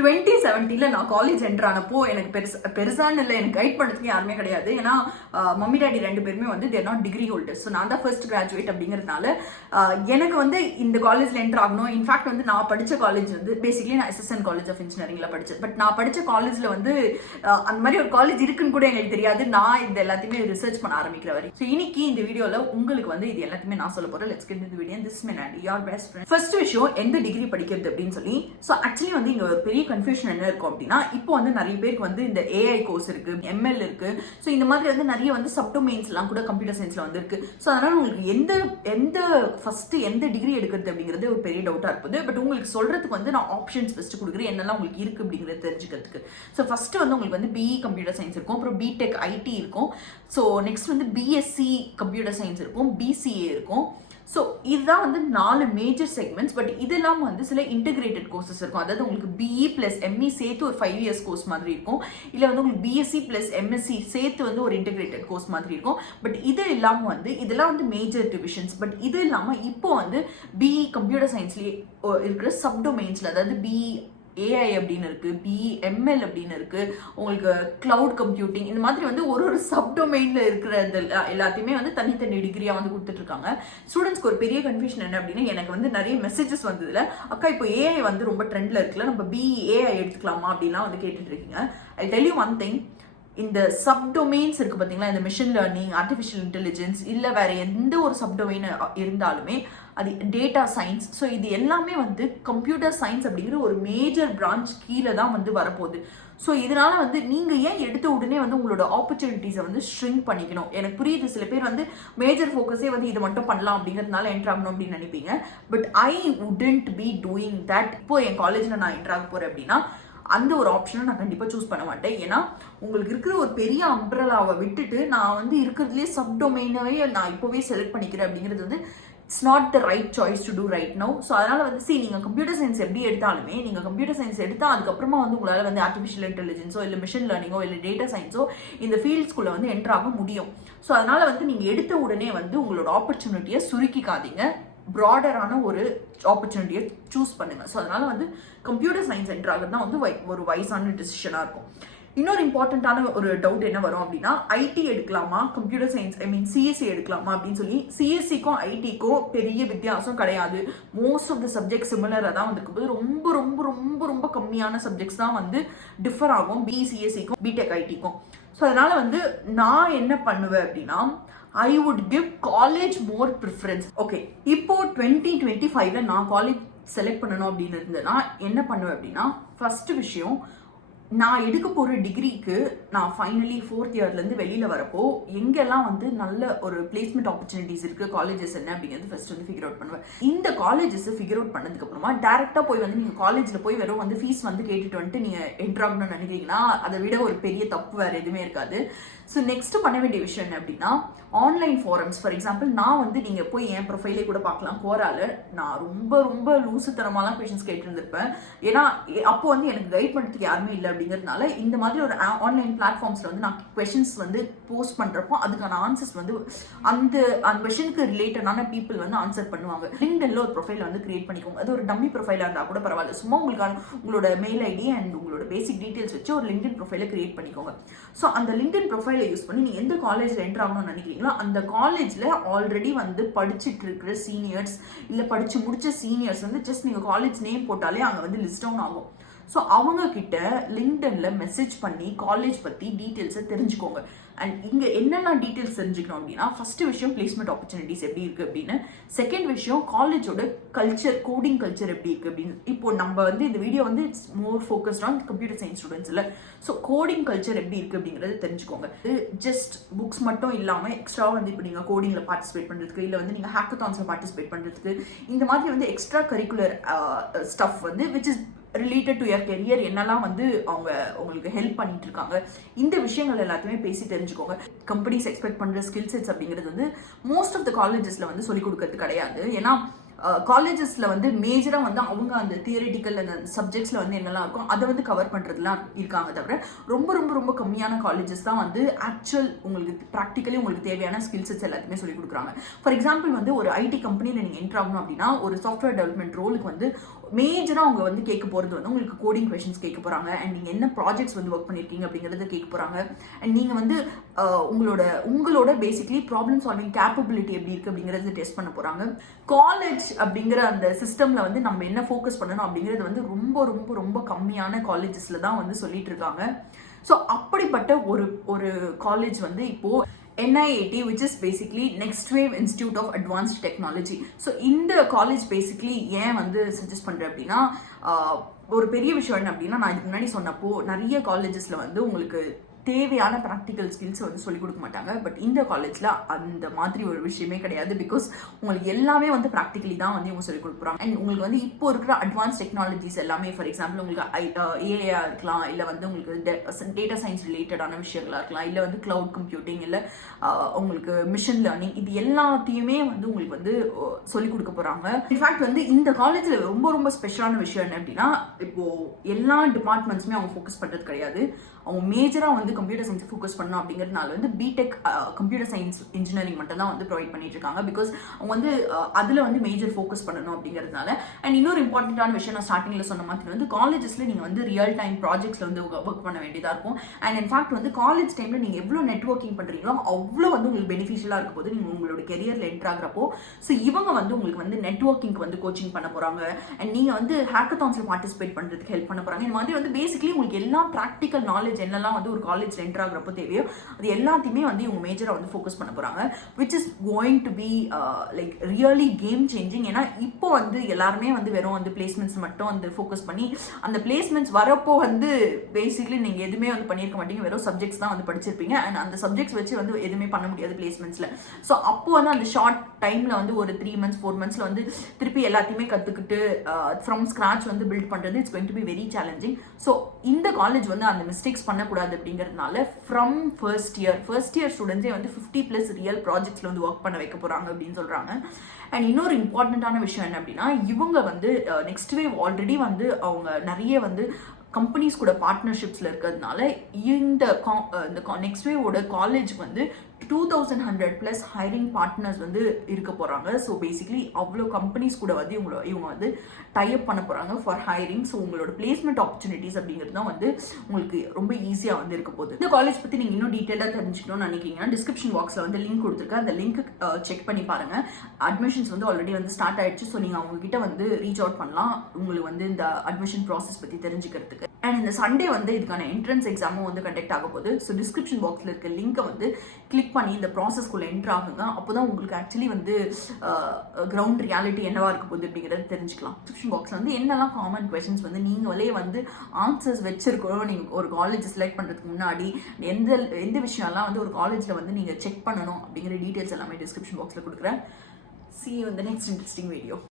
2017 நான் college enter ஆனப்போ எனக்கு பெருசான்னு இல்லை, எனக்கு கைட் பண்ணுறதுக்கு யாருமே கிடையாது. ஏன்னா மம்மி டாடி 2 பேருமே வந்து தேர் நாட் டிகிரி ஹோல்டர்ஸ். ஸோ நான் தான் ஃபர்ஸ்ட் கிராஜுவேட் அப்படிங்கிறதுனால எனக்கு வந்து இந்த காலேஜில் என்டர் ஆகணும். இன்ஃபேக்ட் வந்து நான் படித்த காலேஜ் வந்து பேசிக்கலி நான் SSN காலேஜ் ஆஃப் இன்ஜினியரிங்கில் படித்தேன். பட் நான் படித்த காலேஜில் வந்து அந்த மாதிரி ஒரு காலேஜ் இருக்குன்னு கூட எங்களுக்கு தெரியாது. நான் இந்த எல்லாத்தையுமே ரிசர்ச் பண்ண ஆரம்பிக்கிற வரை. ஸோ இன்னைக்கு இந்த வீடியோவில் உங்களுக்கு வந்து இது எல்லாத்தையுமே நான் சொல்ல போகிறேன். Let's get into the video. This mean and your best friend. First விஷயம், எந்த டிகிரி படிக்கிறது அப்படின்னு சொல்லி. ஸோ ஆக்சுவலி வந்து இங்கே ஒரு பெரிய கன்ஃபியூஷன் என்ன இருக்கும் அப்படின்னா, இப்போ வந்து நிறைய பேருக்கு வந்து இந்த AI கோர்ஸ் இருக்கு, ML இருக்கு. ஸோ இந்த மாதிரி வந்து நிறைய வந்து சப்டொமைன்ஸ் எல்லாம் கூட கம்ப்யூட்டர் சயின்ஸ்ல வந்து இருக்கு. ஸோ அதனால உங்களுக்கு எந்த டிகிரி எடுக்கிறது அப்படிங்கிறது ஒரு பெரிய டவுட்டா இருக்குது. பட் உங்களுக்கு சொல்றதுக்கு வந்து நான் ஆப்ஷன்ஸ் ஃபர்ஸ்ட் கொடுக்குறேன், என்னெல்லாம் உங்களுக்கு இருக்கு அப்படிங்கிறது தெரிஞ்சுக்கிறதுக்கு. ஸோ ஃபர்ஸ்ட் வந்து உங்களுக்கு வந்து BE கம்ப்யூட்டர் சயின்ஸ் இருக்கும், அப்புறம் BTech IT இருக்கும். ஸோ நெக்ஸ்ட் வந்து BSc கம்ப்யூட்டர் சயின்ஸ் இருக்கும், BCA இருக்கும். ஸோ இதுதான் வந்து 4 மேஜர் செக்மெண்ட்ஸ். பட் இதெல்லாம் வந்து சில இன்டெகிரேட்டட் கோர்சஸ் இருக்கும். அதாவது உங்களுக்கு BE + ME சேர்த்து ஒரு 5 இயர்ஸ் கோர்ஸ் மாதிரி இருக்கும். இல்லை வந்து உங்களுக்கு BSc + MSc சேர்த்து வந்து ஒரு இன்டெகிரேட்டட் கோர்ஸ் மாதிரி இருக்கும். பட் இது இல்லாமல் வந்து இதெல்லாம் வந்து மேஜர் டிவிஷன்ஸ். பட் இது இல்லாமல் இப்போ வந்து BE கம்ப்யூட்டர் சயின்ஸ்லேயே இருக்கிற சப்டொமைன்ஸில், அதாவது BE AI அப்படின்னு இருக்கு, BE ML அப்படின்னு இருக்கு, உங்களுக்கு கிளவுட் கம்ப்யூட்டிங், இந்த மாதிரி வந்து ஒரு சப்டொமைன்ல இருக்கிறது எல்லாத்தையுமே வந்து தனித்தனி டிகிரியா வந்து கொடுத்துட்டு இருக்காங்க. ஸ்டூடெண்ட்ஸ்க்கு ஒரு பெரிய கன்ஃபியூஷன் என்ன அப்படின்னா, எனக்கு வந்து நிறைய மெசேஜஸ் வந்ததுல, அக்கா இப்போ AI வந்து ரொம்ப ட்ரெண்ட்ல இருக்குல்ல, நம்ம BE AI எடுத்துக்கலாமா அப்படின்லாம் வந்து கேட்டுட்டு இருக்கீங்க. I tell you one thing. இந்த சப்டொமைன்ஸ் இருக்கு பார்த்தீங்களா, இந்த மிஷின் லேர்னிங், ஆர்டிஃபிஷியல் இன்டெலிஜென்ஸ், இல்லை வேற எந்த ஒரு சப்டொமைன் இருந்தாலுமே அது டேட்டா சயின்ஸ். ஸோ இது எல்லாமே வந்து கம்ப்யூட்டர் சயின்ஸ் அப்படிங்கிற ஒரு மேஜர் பிரான்ச் கீழே தான் வந்து வரப்போகுது. ஸோ இதனால வந்து நீங்கள் ஏன் எடுத்த உடனே வந்து உங்களோட ஆப்பர்ச்சுனிட்டிஸை வந்து ஷ்ரிங்க் பண்ணிக்கணும். எனக்கு புரியுது, சில பேர் வந்து மேஜர் ஃபோக்கஸே வந்து இது மட்டும் பண்ணலாம் அப்படிங்கிறதுனால என்ட்ரு ஆகணும் அப்படின்னு நினைப்பீங்க. But I wouldn't be doing that. இப்போ என் காலேஜில் நான் என்ட்ரு ஆக போகிறேன் அப்படின்னா அந்த ஒரு ஆப்ஷனை நான் கண்டிப்பாக சூஸ் பண்ண மாட்டேன். ஏன்னா உங்களுக்கு இருக்கிற ஒரு பெரிய அம்ப்ரலாவை விட்டுட்டு நான் வந்து இருக்கிறதுலே சப்டொமைனாவே நான் இப்போவே செலக்ட் பண்ணிக்கிறேன் அப்படிங்கிறது வந்து it's not the right choice to do right now. So அதனால் வந்து நீங்கள் கம்ப்யூட்டர் சயின்ஸ் எப்படி எடுத்தாலுமே, நீங்கள் கம்ப்யூட்டர் சயின்ஸ் எடுத்தால் அதுக்கப்புறமா வந்து உங்களால் வந்து ஆர்டிஃபிஷியல் இன்டெலிஜென்ஸோ இல்லை மிஷின் லேர்னிங்கோ இல்லை டேட்டா சயின்ஸோ இந்த ஃபீல்ட்ஸ்குள்ளே வந்து என்ட்ரு ஆக முடியும். ஸோ அதனால் வந்து நீங்கள் எடுத்த உடனே வந்து உங்களோட ஆப்பர்ச்சுனிட்டியை சுருக்கிக்காதீங்க, ப்ராடரான ஒரு ஆப்பர்ச்சுனிட்டியை சூஸ் பண்ணுங்க. ஸோ அதனால வந்து கம்ப்யூட்டர் சயின்ஸ் என்ட்ரு ஆகிறது தான் வந்து ஒரு வைஸான டிசிஷனாக இருக்கும். இன்னொரு இம்பார்ட்டண்ட்டான ஒரு டவுட் என்ன வரும் அப்படின்னா, IT எடுக்கலாமா, கம்ப்யூட்டர் சயின்ஸ் CSE எடுக்கலாமா அப்படின்னு சொல்லி. CSEக்கும் ITக்கும் பெரிய வித்தியாசம் கிடையாது. மோஸ்ட் ஆஃப் த சப்ஜெக்ட் சிமிலராக தான் வந்து இருக்கும்போது ரொம்ப ரொம்ப ரொம்ப ரொம்ப கம்மியான சப்ஜெக்ட்ஸ் தான் வந்து டிஃபர் ஆகும் BE CSEக்கும் BTech ITக்கும். ஸோ அதனால வந்து நான் என்ன பண்ணுவேன் அப்படின்னா, I would give college more preference. Okay, இப்போ 2025 நான் காலேஜ் செலக்ட் பண்ணணும் அப்படின்னு இருந்தேன்னா என்ன பண்ணுவேன் அப்படின்னா, ஃபர்ஸ்ட் விஷயம், நான் எடுக்க போகிற டிகிரிக்கு நான் ஃபைனலி 4th இயர்லேருந்து வெளியில் வரப்போ எங்கெல்லாம் வந்து நல்ல ஒரு பிளேஸ்மெண்ட் ஆப்பர்ச்சுனிட்டிஸ் இருக்குது, காலேஜஸ் என்ன அப்படிங்கிறது ஃபர்ஸ்ட் வந்து ஃபிகர் அவுட் பண்ணுவேன். இந்த காலேஜஸ் ஃபிகர் அவுட் பண்ணதுக்கப்புறமா டேரெக்டாக போய் வந்து நீங்கள் காலேஜில் போய் வெறும் வந்து ஃபீஸ் வந்து கேட்டுட்டு வந்துட்டு நீங்கள் என்ட்ரு ஆகணும்னு நினைக்கிறீங்கன்னா அதை விட ஒரு பெரிய தப்பு வேறு எதுவுமே இருக்காது. ஸோ நெக்ஸ்ட் பண்ண வேண்டிய விஷயம் என்ன அப்படின்னா, ஆன்லைன் ஃபாரம்ஸ். ஃபார் எக்ஸாம்பிள் நான் வந்து நீங்கள் போய் என் ப்ரொஃபைலே கூட பார்க்கலாம், கோரால நான் ரொம்ப ரொம்ப லூசுத்தனமாலாம் கொஷின்ஸ் கேட்டுருந்துருப்பேன். ஏன்னா அப்போ வந்து எனக்கு கைட் பண்ணுறதுக்கு யாருமே இல்லை அப்படிங்கிறதுனால இந்த மாதிரி ஒரு ஆன்லைன் பிளாட்ஃபார்ம்ஸில் வந்து நான் கொஷின்ஸ் வந்து போஸ்ட் பண்ணுறப்போ அதுக்கான ஆன்சர்ஸ் வந்து அந்த கொஷனுக்கு ரிலேட்டடான பீப்புள் வந்து ஆன்சர் பண்ணுவாங்க. லிங்க்டின்ல ஒரு ப்ரொஃபைல் வந்து கிரியேட் பண்ணிக்கோங்க. அது ஒரு டம்மி ப்ரொஃபைலாக இருந்தால் கூட பரவாயில்ல, சும்மா உங்களோட மெயில் ஐடி அண்ட் உங்களோட பேசிக் டீட்டெயில்ஸ் வச்சு ஒரு லிங்க்டின் ப்ரொஃபைலை கிரியேட் பண்ணிக்கோங்க. ஸோ அந்த லிங்க்டின் ப்ரொஃபைலை யூஸ் பண்ணி நீங்கள் எந்த காலேஜில் என்ட்ரு ஆகணும்னு நினைக்கிறீங்களோ அந்த காலேஜில் ஆல்ரெடி வந்து படிச்சுட்டு இருக்கிற சீனியர்ஸ் இல்லை படித்து முடிச்ச சீனியர்ஸ் வந்து ஜஸ்ட் நீங்கள் காலேஜ் நேம் போட்டாலே அங்கே வந்து லிஸ்ட் டவுன் ஆகும். ஸோ அவங்க கிட்ட லிங்க்டின்ல மெசேஜ் பண்ணி காலேஜ் பற்றி டீட்டெயில்ஸை தெரிஞ்சுக்கோங்க. அண்ட் இங்கே என்னெல்லாம் டீட்டெயில்ஸ் தெரிஞ்சுக்கணும் அப்படின்னா, ஃபர்ஸ்ட் விஷயம் பிளேஸ்மெண்ட் ஆப்பர்ச்சுனிட்டிஸ் எப்படி இருக்குது அப்படின்னு. செகண்ட் விஷயம் காலேஜோட கல்ச்சர், கோடிங் கல்ச்சர் எப்படி இருக்குது அப்படின்னு. இப்போ நம்ம வந்து இந்த வீடியோ வந்து it's more focused on computer science students இல்லை. ஸோ கோடிங் கல்ச்சர் எப்படி இருக்குது அப்படிங்கிறது தெரிஞ்சுக்கோங்க. இது ஜஸ்ட் புக்ஸ் மட்டும் இல்லாமல் எக்ஸ்ட்ரா வந்து இப்போ நீங்கள் கோடிங்கில் பார்ட்டிசிபேட் பண்ணுறதுக்கு இல்லை வந்து நீங்கள் ஹேக்கத்தான்ஸில் பார்ட்டிசிபேட் பண்ணுறதுக்கு இந்த மாதிரி வந்து எக்ஸ்ட்ரா கரிக்குலர் ஸ்டஃப் வந்து which is related to your career என்னெல்லாம் வந்து அவங்க உங்களுக்கு ஹெல்ப் பண்ணிட்டு இருக்காங்க, இந்த விஷயங்கள் எல்லாத்தையுமே பேசி தெரிஞ்சுக்கோங்க. கம்பெனிஸ் எக்ஸ்பெக்ட் பண்ணுற ஸ்கில் செட்ஸ் அப்படிங்கிறது வந்து மோஸ்ட் ஆஃப் த காலேஜஸில் வந்து சொல்லிக் கொடுக்கறது கிடையாது. ஏன்னா காலேஜஸில் வந்து மேஜராக வந்து அவங்க அந்த தியரிட்டிக்கல் அந்த சப்ஜெக்ட்ஸில் வந்து என்னெல்லாம் இருக்கும் அதை வந்து கவர் பண்ணுறதுலாம் இருக்காங்க. தவிர ரொம்ப ரொம்ப ரொம்ப கம்மியான காலேஜஸ் தான் வந்து ஆக்சுவல் உங்களுக்கு ப்ராக்டிக்கலி உங்களுக்கு தேவையான ஸ்கில் செட்ஸ் எல்லாத்தையுமே சொல்லிக் கொடுக்குறாங்க. ஃபார் எக்ஸாம்பிள் வந்து ஒரு IT கம்பெனியில் நீங்கள் என்ட்ரு ஆகணும் அப்படின்னா ஒரு சாஃப்ட்வேர் டெவலப்மெண்ட் ரோலுக்கு வந்து மேஜராக அவங்க வந்து கேட்க போகிறது வந்து உங்களுக்கு கோடிங் கொஷின்ஸ் கேட்க போகிறாங்க. அண்ட் நீங்கள் என்ன ப்ராஜெக்ட்ஸ் வந்து ஒர்க் பண்ணியிருக்கீங்க அப்படிங்கிறத கேட்க போகிறாங்க. அண்ட் நீங்கள் வந்து உங்களோட பேசிக்லி ப்ராப்ளம் சால்விங் கேப்பபிலிட்டி எப்படி இருக்குது அப்படிங்கிறது டெஸ்ட் பண்ண போகிறாங்க. காலேஜ் அப்படிங்கிற அந்த சிஸ்டமில் வந்து நம்ம என்ன ஃபோக்கஸ் பண்ணணும் அப்படிங்கிறது வந்து ரொம்ப ரொம்ப ரொம்ப கம்மியான காலேஜஸில் தான் வந்து சொல்லிட்டு இருக்காங்க. ஸோ அப்படிப்பட்ட ஒரு காலேஜ் வந்து இப்போது NIAT, which is basically Next Wave Institute of Advanced Technology. So இந்த காலேஜ் பேசிக்லி ஏன் வந்து சஜஸ்ட் பண்ணுறேன் அப்படின்னா, ஒரு பெரிய விஷயம் என்ன அப்படின்னா, நான் இதுக்கு முன்னாடி சொன்னப்போ நிறைய காலேஜஸில் வந்து உங்களுக்கு தேவையான ப்ராக்டிக்கல் ஸ்கில்ஸ் வந்து சொல்லிக் கொடுக்க மாட்டாங்க. பட் இந்த காலேஜில் அந்த மாதிரி ஒரு விஷயமே கிடையாது. பிகாஸ் உங்களுக்கு எல்லாமே வந்து ப்ராக்டிக்கலி தான் வந்து இவங்க சொல்லிக் கொடுக்குறாங்க. அண்ட் உங்களுக்கு வந்து இப்போ இருக்கிற அட்வான்ஸ் டெக்னாலஜிஸ் எல்லாமே, ஃபார் எக்ஸாம்பிள் உங்களுக்கு ஏஐயா இருக்கலாம், இல்லை வந்து உங்களுக்கு டேட்டா சயின்ஸ் ரிலேட்டடான விஷயங்களாக இருக்கலாம், இல்லை வந்து கிளவுட் கம்ப்யூட்டிங், இல்லை உங்களுக்கு மிஷின் லேர்னிங், இது எல்லாத்தையுமே வந்து உங்களுக்கு வந்து சொல்லிக் கொடுக்க போகிறாங்க. இன்ஃபேக்ட் வந்து இந்த காலேஜில் ரொம்ப ரொம்ப ஸ்பெஷலான விஷயம் என்ன அப்படின்னா, இப்போது எல்லா டிபார்ட்மெண்ட்ஸுமே அவங்க ஃபோக்கஸ் பண்ணுறது கிடையாது. அவங்க மேஜராக வந்து கம்ப்யூட்டர் சயின்ஸ் ஃபோக்கஸ் பண்ணணும் அப்படிங்கிறதுனால வந்து பிடெக் கம்ப்யூட்டர் சயின்ஸ் இன்ஜினியரிங் மட்டும் தான் வந்து ப்ரொவைட் பண்ணிட்டு இருக்காங்க. பிகாஸ் அவங்க வந்து அதில் வந்து மேஜர் ஃபோக்கஸ் பண்ணணும் அப்படிங்கிறதுனால. அண்ட் இன்னொரு இம்பார்ட்டன்டான விஷயம், நான் ஸ்டார்டிங்கில் சொன்ன மாதிரி வந்து காலேஜஸில் நீங்கள் வந்து ரியல் டைம் ப்ராஜெக்ட்ஸில் வந்து ஒர்க் பண்ண வேண்டியதாக இருக்கும். அண்ட் இன்ஃபேக்ட் வந்து காலேஜ் டைமில் நீங்கள் எவ்வளோ நெட்வொர்க்கிங் பண்ணுறீங்களோ அவ்வளோ வந்து உங்களுக்கு பெனிஃபிஷியலாக இருக்க போது நீங்கள் உங்களோட கெரியரில் என்டர் ஆகிறப்போ. ஸோ இவங்க வந்து உங்களுக்கு வந்து நெட்வொர்க்கிங்க்கு வந்து கோச்சிங் பண்ண போகிறாங்க. அண்ட் நீங்கள் வந்து ஹேக்கத்தான்ஸில் பார்ட்டிசிபேட் பண்ணுறதுக்கு ஹெல்ப் பண்ண போகிறாங்க. இந்த மாதிரி வந்து பேசிக்கலி உங்களுக்கு எல்லா ப்ராக்டிக்கல் நாலேஜ் என்னெல்லாம் வந்து ஒரு காலேஜ் என்டர் ஆகிறப்போ தேவையோ அது எல்லாத்தையுமே வந்து இவங்க மேஜராக வந்து ஃபோக்கஸ் பண்ண போகிறாங்க. Which is going to be like really game changing. ஏன்னா இப்போ வந்து எல்லாருமே வந்து வெறும் வந்து பிளேஸ்மெண்ட்ஸ் மட்டும் வந்து ஃபோக்கஸ் பண்ணி, அந்த பிளேஸ்மெண்ட்ஸ் வரப்போ வந்து பேசிக்கலி நீங்கள் எதுவுமே வந்து பண்ணியிருக்க மாட்டீங்க, வெறும் சப்ஜெக்ட்ஸ் தான் வந்து படிச்சிருப்பீங்க. அண்ட் அந்த சப்ஜெக்ட்ஸ் வச்சு வந்து எதுவுமே பண்ண முடியாது பிளேஸ்மெண்ட்ஸில். ஸோ அப்போ வந்து அந்த ஷார்ட் டைமில் வந்து ஒரு 3 months 4 monthsல வந்து திருப்பி எல்லாத்தையுமே கற்றுக்கிட்டு ஃப்ரம் ஸ்க்ராச் வந்து பில்ட் பண்ணுறது it's going to be very challenging. So இந்த காலேஜ் வந்து அந்த மிஸ்டேக்ஸ் பண்ணக்கூடாது அப்படிங்கிறதுனால ஃப்ரம் ஃபர்ஸ்ட் இயர் ஸ்டூடெண்ட்ஸே வந்து 50+ ரியல் ப்ராஜெக்ட்ஸில் வந்து ஒர்க் பண்ண வைக்க போகிறாங்க அப்படின்னு சொல்கிறாங்க. அண்ட் இன்னொரு இம்பார்ட்டண்ட்டான விஷயம் என்ன அப்படின்னா, இவங்க வந்து நெக்ஸ்ட் வேவ் ஆல்ரெடி வந்து அவங்க நிறைய வந்து கம்பெனிஸ் கூட பார்ட்னர்ஷிப்ஸில் இருக்கிறதுனால இந்த நெக்ஸ்ட் வேவோட காலேஜ் வந்து 2100+ ஹைரிங் பார்ட்னர்ஸ் வந்து இருக்க போகிறாங்க. ஸோ பேசிக்லி அவ்வளோ கம்பெனிஸ் கூட வந்து இவங்க வந்து டைப் பண்ண போகிறாங்க ஃபார் ஹைரிங். ஸோ உங்களோட பிளேஸ்மெண்ட் ஆப்பர்ச்சுனிட்டிஸ் அப்படிங்கிறது தான் வந்து உங்களுக்கு ரொம்ப ஈஸியாக வந்து இருக்க போகுது. இந்த காலேஜ் பற்றி நீங்கள் இன்னும் டீட்டெயிலாக தெரிஞ்சுக்கணும்னு நினைக்கிறீங்கன்னா டிஸ்கிரிப்ஷன் பாக்ஸில் வந்து லிங்க் கொடுத்துருக்கேன். அந்த லிங்க் செக் பண்ணி பாருங்கள். அட்மிஷன்ஸ் வந்து ஆல்ரெடி வந்து ஸ்டார்ட் ஆயிடுச்சு. ஸோ நீங்கள் அவங்ககிட்ட வந்து ரீச் அவுட் பண்ணலாம் உங்களுக்கு வந்து இந்த அட்மிஷன் ப்ராசஸ் பற்றி தெரிஞ்சுக்கிறதுக்கு. அண்ட் இந்த சண்டே வந்து இதுக்கான என்ட்ரன்ஸ் எக்ஸாமும் வந்து கண்டக்ட் ஆக போகுது. ஸோ டிஸ்கிரிப்ஷன் பாக்ஸில் இருக்க லிங்கை வந்து கிளிக் பண்ணி இந்த ப்ராசஸ்க்குள்ளே என்ட்ரு ஆகுங்க. அப்போ தான் உங்களுக்கு ஆக்சுவலி வந்து கிரவுண்ட் ரியாலிட்டி என்னவா இருக்க போகுது அப்படிங்கிறத தெரிஞ்சுக்கலாம். டிஸ்கிரிப்ஷன் பாக்ஸில் வந்து என்னெல்லாம் காமன் கொஸ்டின்ஸ் வந்து நீங்களே வந்து ஆன்சர்ஸ் வச்சிருக்கணும். நீங்கள் ஒரு காலேஜ் செலக்ட் பண்ணுறதுக்கு முன்னாடி எந்த விஷயம்லாம் வந்து ஒரு காலேஜில் வந்து நீங்கள் செக் பண்ணணும் அப்படிங்கிற டீட்டெயில்ஸ் எல்லாமே டிஸ்கிரிப்ஷன் பாக்ஸில் கொடுக்குறேன். See you in the next interesting video.